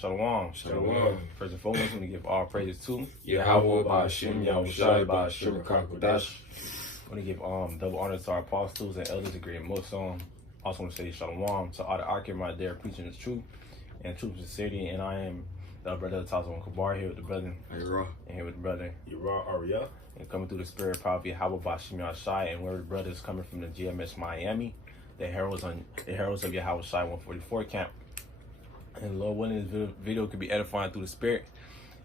Shalom. Shalom. First and foremost, we want to give all praises to Yahweh Ba'Shem Yahushai Ba'Shem Kakodash. I want to give double honor to our apostles and elders of Great Muslim. Also want to say Shalom to all the Akim out there preaching the truth and truth and sincerity. And I am the brother Tazwan Kabar here with the brother. Ayra. And here with the brother. Yara Arya. And coming through the spirit of prophet Yahweh Ba'Shem Yahushai, and we're the brothers coming from the GMS Miami, the heralds of Yahweh Shai 144 camp. And Lord willing, this video could be edifying through the spirit.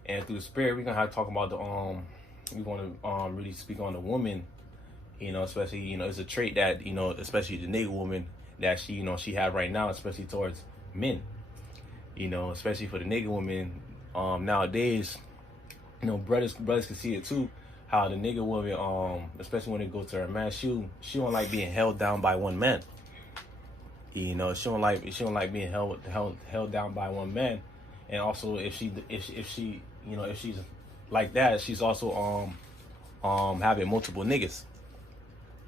And through the spirit, we're gonna have to talk about we're gonna really speak on the woman, especially, it's a trait that, especially the nigga woman that she have right now, especially towards men. Especially for the nigga woman, nowadays, brothers can see it too, how the nigga woman, especially when it goes to her man, she don't like being held down by one man. She don't like being held down by one man. And also if she's like that, she's also having multiple niggas.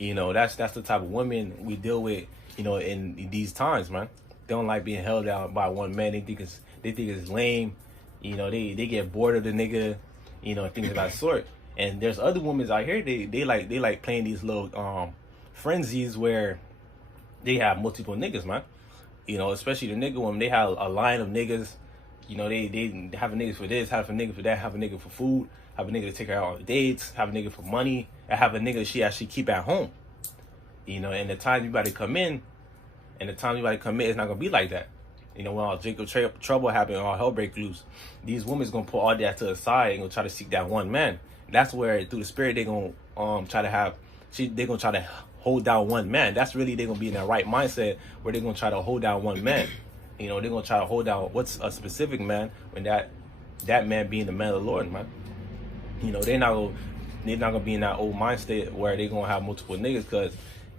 That's the type of women we deal with, in these times, man. They don't like being held down by one man. They think it's lame. They get bored of the nigga, things of that sort. And there's other women out here, they like playing these little frenzies where they have multiple niggas, man. Especially the nigga woman, they have a line of niggas. They have a nigga for this, have a nigga for that, have a nigga for food, have a nigga to take her out on dates, have a nigga for money, and have a nigga she actually keep at home. And the time you about to come in, it's not gonna be like that. When all Jacob trouble happen, all hell break loose, these women's gonna put all that to the side and gonna try to seek that one man. That's where through the spirit they gonna try to hold down one man. That's really they're gonna be in that right mindset where they're gonna try to hold down one man. They're gonna try to hold down what's a specific man when that man being the man of the Lord, man. They're not gonna be in that old mindset where they're gonna have multiple niggas, because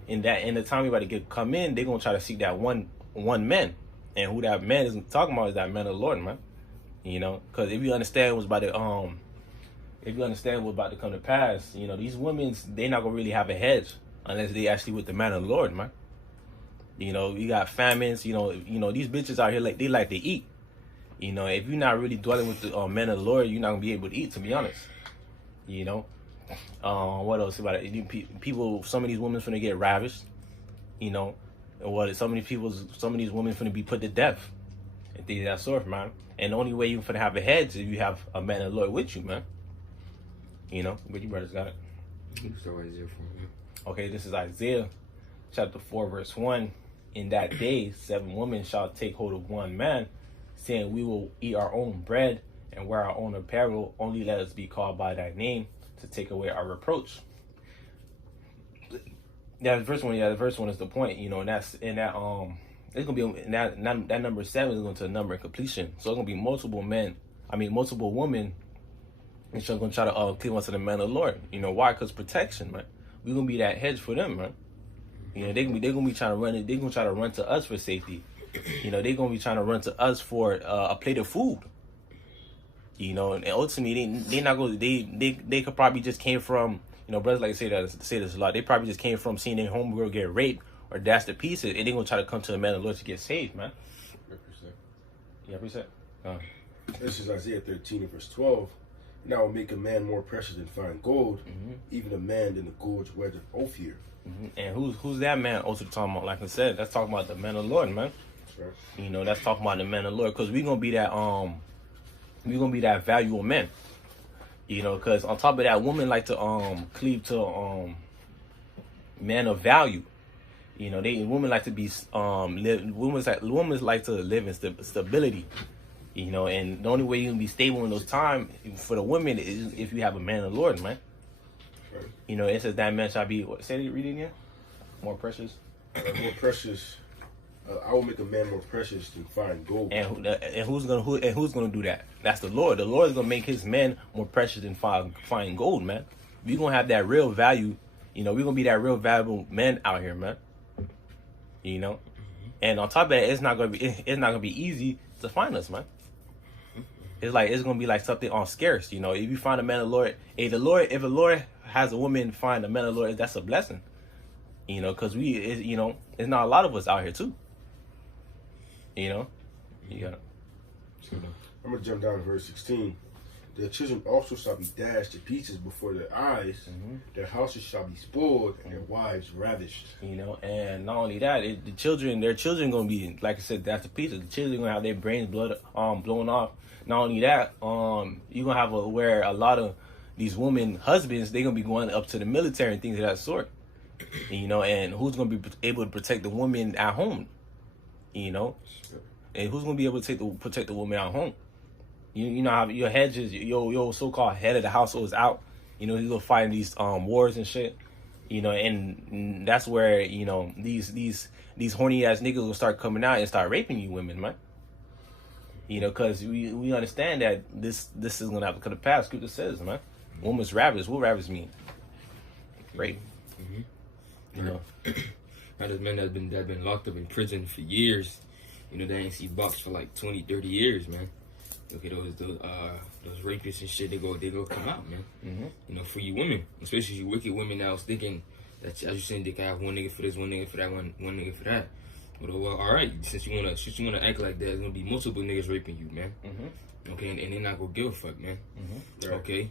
in the time you about to come in, they're gonna try to seek that one man. And who that man is talking about is that man of the Lord, man. Because if you understand what's about to come to pass, these women, they're not gonna really have a hedge unless they actually with the man of the Lord, man. You got famines, these bitches out here, they like to eat. If you're not really dwelling with the man of the Lord, you're not gonna be able to eat, to be honest. What else about it? People, some of these women finna get ravished. Some of these women finna be put to death and things of that sort, man. And the only way you finna have a hedge is if you have a man of the Lord with you, man. But you brothers got it. Okay, this is Isaiah chapter 4 verse 1. In that day 7 women shall take hold of one man, saying, we will eat our own bread and wear our own apparel, only let us be called by thy name to take away our reproach. The first one is the point, and that's in that it's gonna be in that number 7 is going to a number of completion. So it's gonna be multiple women, and she's gonna try to cleave onto the man of the Lord. Why? Because protection, man. We're gonna be that hedge for them, man. They're gonna be trying to run it. They're gonna try to run to us for safety. They're gonna be trying to run to us for a plate of food. And ultimately, they not gonna. They could probably just came from. Brothers like to say this a lot. They probably just came from seeing their homegirl get raped or dashed to pieces, and they're gonna try to come to the man of the Lord to get saved, man. 100%. This is Isaiah 13 verse 12. And I will make a man more precious than fine gold, even a man than the gold wedge of Ophir. And who's that man also talking about? Like I said, that's talking about the man of the Lord, man. That's right. That's talking about the man of the Lord, because we're gonna be that valuable man. Because on top of that, women like to cleave to man of value. Women like to be women like to live in stability. And the only way you can be stable in those times for the women is if you have a man of the Lord, man. Right. It says that man shall be, what? Say it, read it again. More precious. More precious. I will make a man more precious than fine gold. And who's gonna do that? That's the Lord. The Lord is gonna make his men more precious than fine gold, man. We're gonna have that real value. We're gonna be that real valuable men out here, man. And on top of that, it's not gonna be easy to find us, man. It's gonna be like something on scarce. If you find a man of the Lord, if the Lord has a woman find a man of the Lord, that's a blessing. Because it's not a lot of us out here too. You got it. I'm gonna jump down to verse 16. Their children also shall be dashed to pieces before their eyes. Their houses shall be spoiled, and their wives ravished. You know, and not only that, their children gonna be, like I said, that's the pieces. The children gonna have their brains blown off. Not only that, you gonna have where a lot of these women husbands, they gonna be going up to the military and things of that sort. You know, and who's gonna be able to protect the woman at home? You know, and who's gonna be able to protect the woman at home? You know how your hedges, your so-called head of the household is out. You know, he's gonna fight these wars and shit. You know, and that's where, you know, these horny ass niggas will start coming out and start raping you women, man. You know, because we understand that this is gonna have to come to pass. Scripture says, man, woman's ravished. What ravished mean? Rape. You know, now there's men that been locked up in prison for years. You know, they ain't see box for like 20, 30 years, man. Okay, those rapists and shit, they go come out, man. You know, for you women, especially you wicked women now, thinking that, as you saying, they can have one nigga for this, one nigga for that, one nigga for that. Well, all right, since you wanna act like that, there's gonna be multiple niggas raping you, man. Okay, and they're not gonna give a fuck, man. Right. Okay.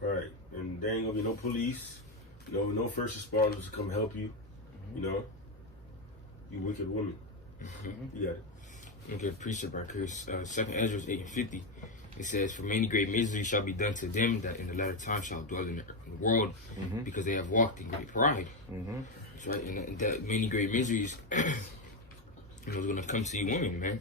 Right, and there ain't gonna be no police, no first responders to come help you. You know, you wicked woman. You got it. Okay, precept right here, 2nd Ezra 8:50. It says, "For many great miseries shall be done to them that in the latter time shall dwell in the world, because they have walked in great pride." That's right, and that many great miseries, you know, is gonna come to you, women, man.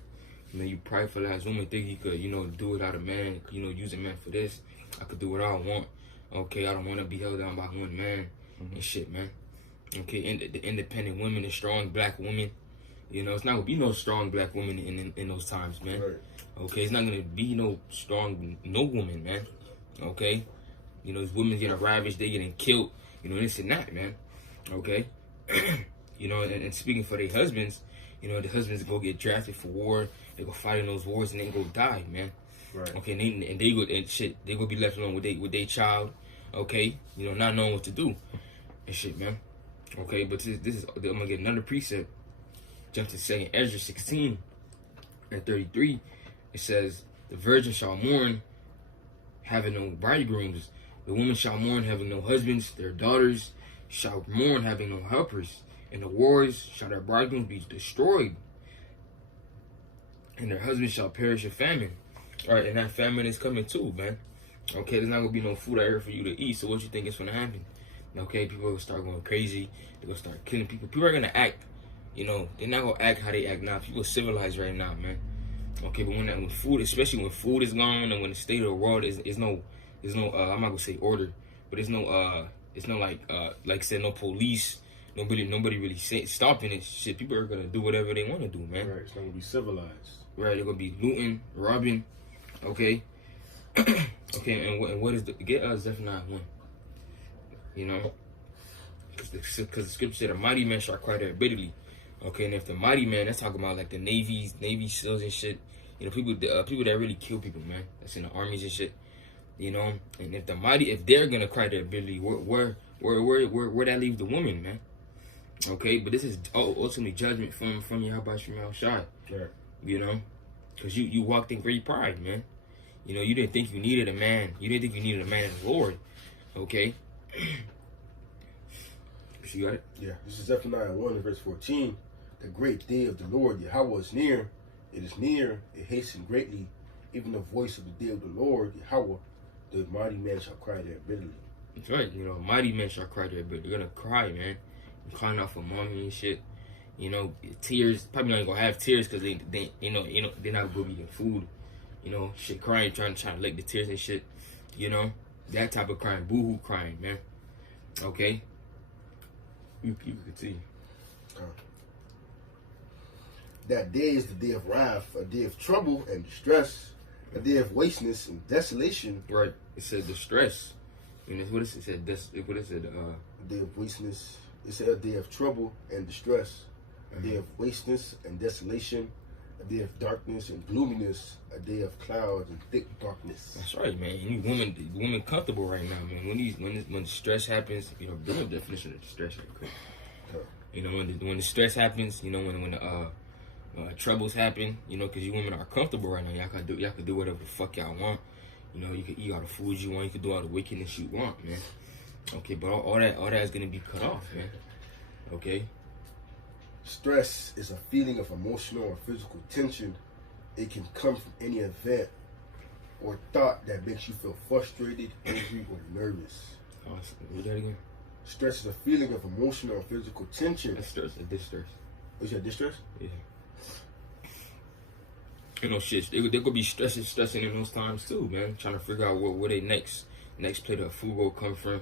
You know, you prideful ass woman think you could, you know, do without a man. You know, use a man for this. I could do what I want. Okay, I don't want to be held down by one man and shit, man. Okay, and the independent women, the strong black women. You know, it's not gonna be no strong black woman in those times, man. Right. Okay, it's not gonna be no strong woman, man. Okay, you know, these women getting ravished, they getting killed. You know, this and that, man. Okay, you know, and speaking for their husbands, you know, the husbands go get drafted for war. They go fight in those wars and they go die, man. Right. Okay, and they go and shit. They go be left alone with their child. Okay, you know, not knowing what to do and shit, man. Okay, but this is I'm gonna get another precept. Jump to 2nd Ezra 16:33. It says, "The virgin shall mourn, having no bridegrooms. The woman shall mourn, having no husbands. Their daughters shall mourn, having no helpers. In the wars shall their bridegrooms be destroyed, and their husbands shall perish of famine." All right, and that famine is coming too, man. Okay, there's not gonna be no food out here for you to eat. So what you think is gonna happen? Okay, people are gonna start going crazy. They're gonna start killing people. People are gonna act. You know, they're not gonna act how they act now. People are civilized right now, man. Okay, but when food, especially when food is gone and when the state of the world is no I'm not gonna say order, but it's no like I said, no police, nobody really stopping it. Shit, people are gonna do whatever they want to do, man. Right, it's not gonna be civilized. Right, they're gonna be looting, robbing. Okay, okay, and what is get Zephaniah 1? You know, because the scripture said a mighty man shall cry there bitterly. Okay, and if the mighty man, that's talking about like the Navy SEALs and shit. You know, people that really kill people, man. That's in the armies and shit. You know, and if they're gonna cry their bitterly, where that leave the woman, man? Okay, but this is ultimately judgment from Yahweh Shema Shai. Right. You know, because you walked in great pride, man. You know, you didn't think you needed a man. You didn't think you needed a man in the Lord. Okay. You got it? Yeah. This is Zephaniah 1:14. The great day of the Lord Yahweh is near. It is near. It hastened greatly. Even the voice of the day of the Lord Yahweh, the mighty man shall cry there bitterly. That's right. You know, mighty men shall cry there bitterly. They're gonna cry, man. They're crying out for mommy and shit. You know, tears. Probably not gonna have tears because they you know they're not gonna be eating food. You know, shit, crying, trying to lick the tears and shit. You know, that type of crying, boohoo crying, man. Okay. You can see. That day is the day of wrath, a day of trouble and distress, a day of wasteness and desolation. Right. It said distress. And that's what it said. What is it? A day of wasteness. It said a day of trouble and distress, a day of wasteness and desolation, a day of darkness and gloominess, a day of clouds and thick darkness. That's right, man. And you women comfortable right now, man. When stress happens, you know, bring a definition of stress real quick. You know, when the stress happens, you know, when troubles happen, you know, because you women are comfortable right now. Y'all can do whatever the fuck y'all want. You know, you can eat all the food you want. You can do all the wickedness you want, man. Okay, but all that is gonna be cut off, man. Okay. Stress is a feeling of emotional or physical tension. It can come from any event or thought that makes you feel frustrated, angry, or nervous. Do that again. Stress is a feeling of emotional or physical tension. That's stress or distress. Oh, you said distress? Yeah. You know, shit. They could be stressing in those times too, man. Trying to figure out where they next plate of food will come from.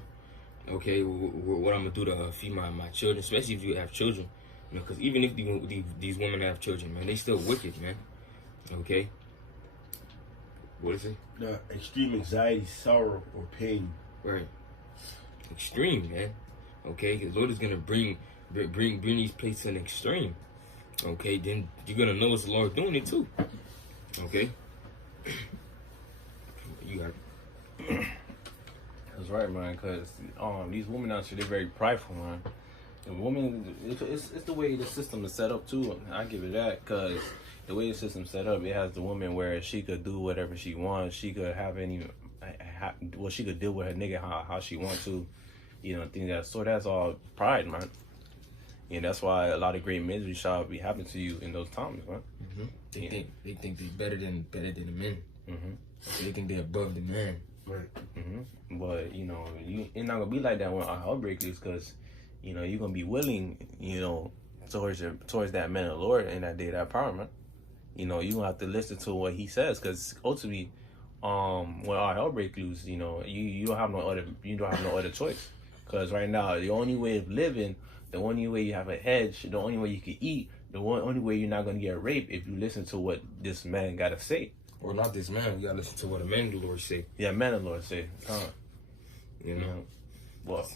Okay, what I'm gonna do to feed my children, especially if you have children. You know, because even if these women have children, man, they still wicked, man. Okay. What is it? The extreme anxiety, sorrow, or pain. Right. Extreme, man. Okay, because Lord is gonna bring these places to an extreme. Okay, then you're gonna know it's the Lord doing it too. Okay. You got it. That's right, man. Because these women out here, they're very prideful, man. The women, it's the way the system is set up too. I give it that, because the way the system's set up, it has the woman where she could do whatever she wants. She could have she could deal with her nigga how she wants to, you know, things that. So that's all pride, man. And that's why a lot of great misery shall be happening to you in those times, man. Mm-hmm. They think they're better than the men. Mm-hmm. They think they're above the man. Right. Mm-hmm. But you know, it's not gonna be like that when our outbreak is, because you know you're gonna be willing, you know, towards that man of the Lord in that day of that power, man. You know, you gonna have to listen to what he says, because ultimately, when our hell break loose, you know, you don't have no other choice. Because right now, the only way of living, the only way you have a hedge, the only way you can eat, only way you're not gonna get raped, if you listen to what this man gotta say. Or not this man. You gotta listen to what a man of the Lord say. Yeah, man of the Lord say. You know. Well,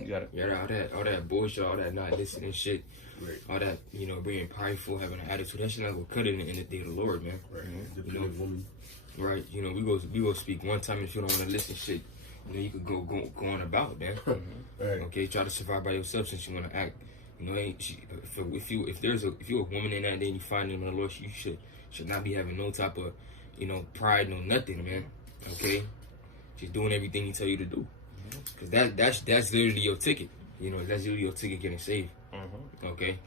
you gotta. Yeah, all that bullshit, all that not listening shit. Right. All that, you know, being prideful, having an attitude, that shit not gonna cut it in the day of the Lord, man. Right. You know, woman. Right. You know, we go speak one time, and if you don't want to listen shit, you know, you could go on about, man. Right. Okay, try to survive by yourself since you want to act. You know, if you're a woman in that day and you find in the Lord, you should not be having no type of, you know, pride, no nothing, man. Okay, just doing everything he tell you to do, because that's literally your ticket. You know, that's literally your ticket getting saved. Okay.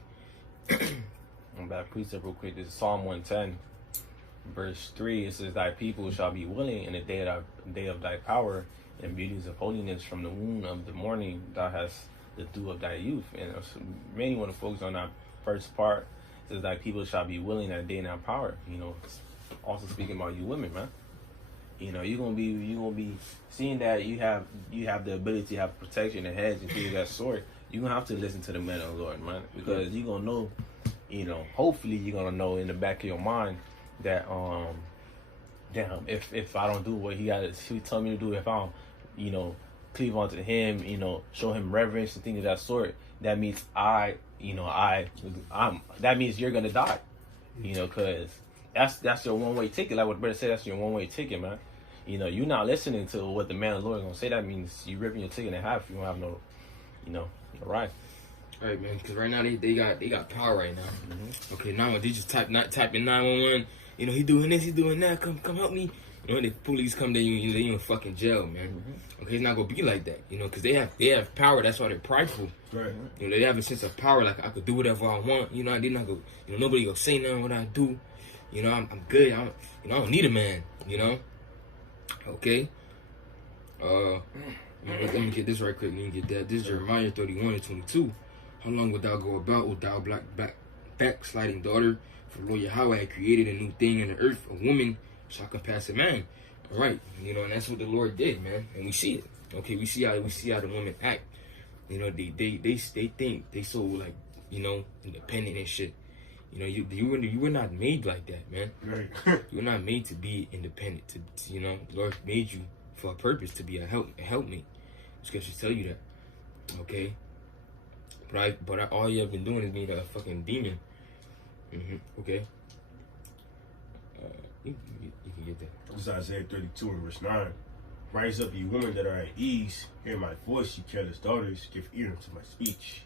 I'm back precept real quick. This is Psalm 110, verse 3. It says, "Thy people shall be willing in the day of thy power, and beauties of holiness from the womb of the morning. Thou hast the dew of thy youth." And mainly want to focus on that first part. It says, "Thy people shall be willing in that day and thy power." You know, it's also speaking about you women, man. You know, you're gonna be seeing that you have the ability to have protection and hedge and things of that sort. You're gonna have to listen to the man of the Lord, man, because you're gonna know, you know, hopefully you're gonna know in the back of your mind that damn, if I don't do what he told me to do, if I don't, you know, cleave onto him, you know, show him reverence and things of that sort, that means that means you're gonna die, you know, because that's your one-way ticket. Like what the brother said, that's your one-way ticket, man. You know, you're not listening to what the man of the Lord is gonna say. That means you're ripping your ticket in half. You don't have no, you know, no right. All right, man. Because right now they got power right now. Okay, now they just typing 911. You know, he doing this, he doing that. Come help me. You know, the police come there, you in fucking jail, man. Okay, it's not gonna be like that. You know, because they have power. That's why they're prideful. Right. You know, they have a sense of power. Like, I could do whatever I want. You know, they not go. You know, nobody gonna say nothing what I do. You know, I'm good. I don't need a man. You know. Okay. Let me get this right quick. Let me get that. This is Jeremiah 31:22. "How long wilt thou go about, O thou backsliding daughter? For Lord Yahweh had created a new thing in the earth. A woman shall compass a man." All right. You know, and that's what the Lord did, man. And we see it. Okay. We see how the women act. You know, they think they so, like, you know, independent and shit. You know, you were not made like that, man. Right. You were not made to be independent. To you know, the Lord made you for a purpose, to be a helpmate. Scriptures tell you that. Okay. But all you have been doing is being a fucking demon. Okay. You can get that. This is Isaiah 32 and verse 9. "Rise up, ye women that are at ease. Hear my voice, ye careless daughters. Give ear to my speech."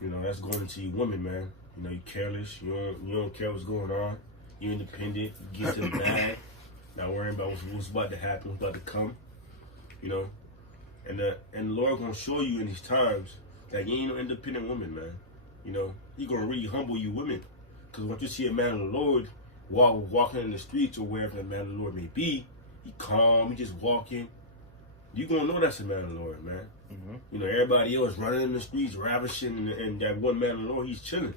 You know, that's going into you women, man. You know, you careless. You don't care what's going on. You're independent. You get to the bag. Not worrying about what's about to happen, what's about to come. You know, and the Lord gonna show you in these times that you ain't no independent woman, man. You know, He gonna really humble you women, because once you see a man of the Lord walking in the streets or wherever the man of the Lord may be, he calm, he just walking. You gonna know that's a man of the Lord, man. Mm-hmm. You know, everybody else running in the streets, ravishing, and that one man of the Lord, he's chilling.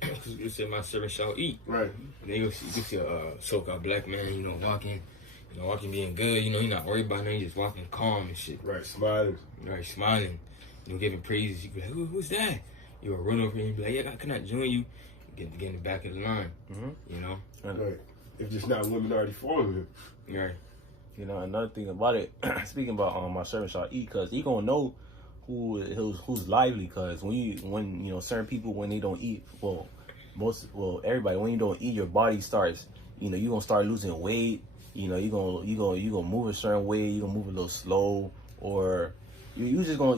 Because you said, my servant shall eat. Right. And then you see a so-called black man, you know, walking being good, you know, he not worried about nothing, he just walking calm and shit. Right, smiling. Right, smiling, you know, giving praises. You be like, who's that? You'll run over and be like, yeah, can I join you? Get in the back of the line, you know? Right. If just not women already following him. Right. You know, another thing about it, speaking about my servant shall eat, because he gonna know who's lively, because when you know, certain people, when they don't eat, everybody, when you don't eat, your body starts, you know, you gonna start losing weight. You know, you gonna move a certain way. You gonna move a little slow, or you gonna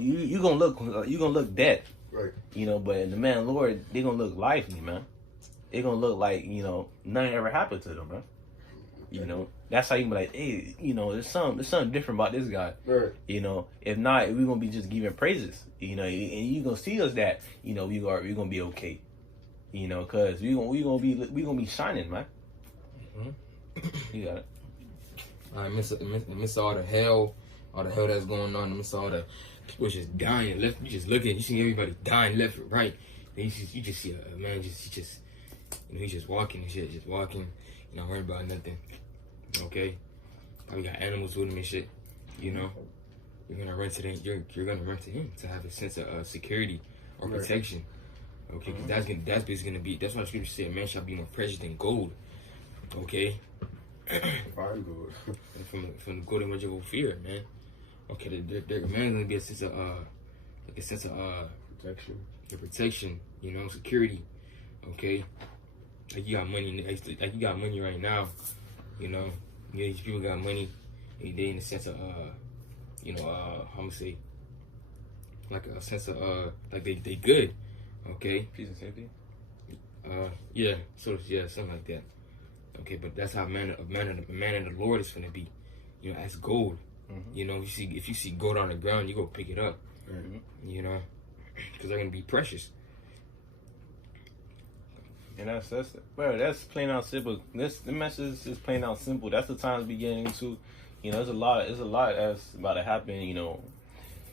look dead. Right. You know, but in the man Lord, they gonna look lively, man. They gonna look like, you know, nothing ever happened to them, man. You know, that's how you be like, hey, you know, there's something different about this guy. Right. You know, if not, we're gonna be just giving praises. You know, and you gonna see us that, you know, we're gonna be okay. You know, cause we gonna be shining, man. You got it. I miss all the hell that's going on. I miss all the people just dying left. You just looking, you see everybody dying left and right. Then you just see a man you know, he's just walking and shit, just walking, you know, worrying about nothing. Okay, probably got animals with him and shit. You know, you're gonna run to them. You're gonna run to him to have a sense of security or protection. Okay, because that's basically gonna be. That's why Scripture said, "Man shall be more precious than gold." Okay. Fine gold. from the golden measure of fear, man. Okay, there man gonna be a sense of Protection. The protection, you know, security. Okay, like you got money, like you got money right now. You know, these people got money. They in the sense of you know, how I'm gonna say, like a sense of like they good. Okay, Peace and safety. yeah, something like that. Okay, but that's how a man of the Lord is gonna be. You know, as gold. You know, if you see gold on the ground, you go pick it up. You know, because they're gonna be precious. And that's plain out simple. The message is plain out simple. That's the times we getting into. You know, there's a lot that's about to happen. You know,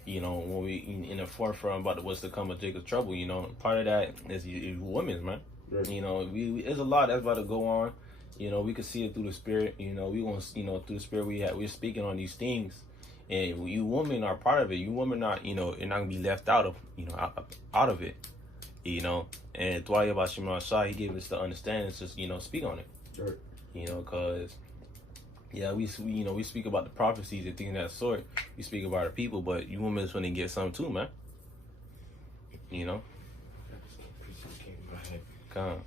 when we in the forefront about what's to come of Jacob's trouble. You know, part of that is women, man. Right. You know, there's a lot that's about to go on. You know, we can see it through the Spirit. You know, we want, you know, through the Spirit we're speaking on these things, and you women are part of it. You women not, you know, you're not gonna be left out of, you know, out of it. You know, and Dwyer Bashimar Shah, he gave us the understanding to just, you know, speak on it. Right. You know, cause yeah, we speak about the prophecies and things of that sort. We speak about our people, but you women is gonna get some too, man. You know. Come.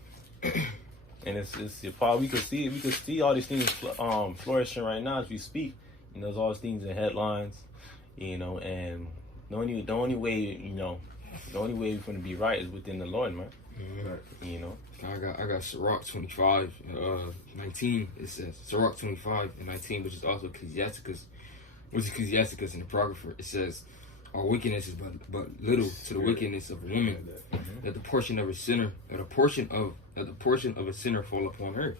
And it's we could see all these things flourishing right now as we speak. You know, there's all these things in headlines. You know, and the only way we're gonna be right is within the Lord, man. Right. You know. I got Sirach 25, 19. It says Sirach 25 and 19, which is also Ecclesiasticus, in the Apocrypha. It says, "Our wickedness is but little to the wickedness of a woman, that the portion of a sinner fall upon her."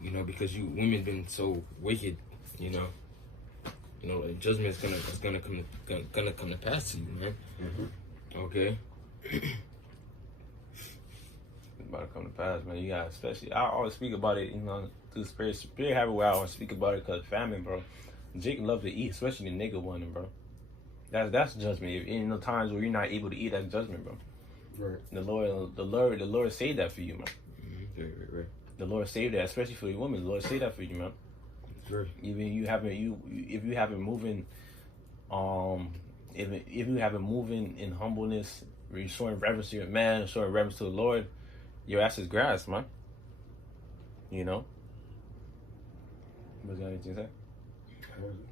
You know, because you women been so wicked. You know, like judgment is gonna come to pass to you, man. Okay. It's about to come to pass, man. You got, especially, I always speak about it, you know, through spirit habit where I always speak about it, because famine, bro. Jake love to eat, especially the nigga one, bro. That's judgment. If in the times where you're not able to eat, that's judgment, bro. Right. The Lord saved that for you, man. Right. The Lord saved that, especially for the women. The Lord saved that for you, man. Right. Even if you haven't moving, if you haven't moving in humbleness, showing reverence to your man, showing reverence to the Lord, your ass is grass, man. You know. Was there anything to say?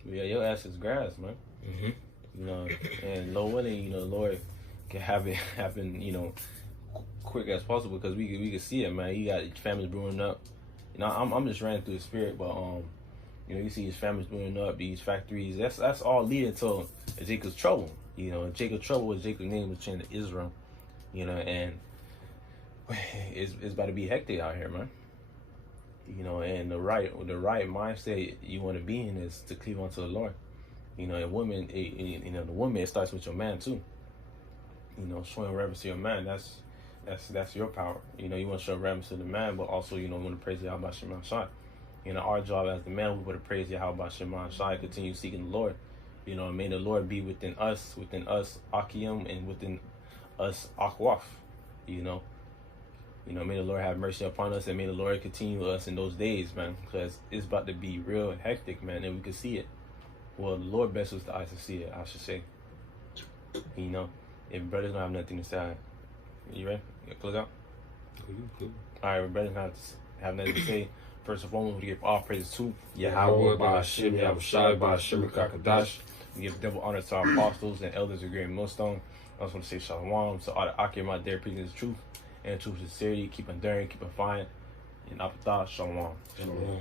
Yeah, your ass is grass, man. You know, and Lord willing, you know, can have it happen, quick as possible, because we can see it, man. You got families brewing up. I'm just running through the spirit, but you see these families brewing up, these factories. That's all leading to Jacob's trouble. Jacob's trouble was Jacob's name was changed to Israel. And it's about to be hectic out here, man. And the right mindset you want to be in is to cleave unto the Lord. A woman, the woman, it starts with your man too. Showing reverence to your man, that's your power. You want to show reverence to the man, but also, we want to praise Yahweh Shema Shai. Our job as the man, we want to praise Yahweh Shema Shai, continue seeking the Lord. May the Lord be within us, Akim, and within us, Akwaf. May the Lord have mercy upon us, and may the Lord continue us in those days, man, because it's about to be real hectic, man, and we can see it. Well, the Lord bless us the eyes to see it, I should say. If brothers don't have nothing to say, you ready? You close out? Cool. All right, brothers don't have nothing to say. First and foremost, we give all praises to Yahweh, Ba'ashem, Yahushai, Ba'ashem, Kakadash. We give double honor to our apostles and elders of Great Millstone. I also want to say shalom to all the Akim out there preaching the truth and truth sincerity. Keep enduring, keep defiant. And Apatah, shalom. Shalom.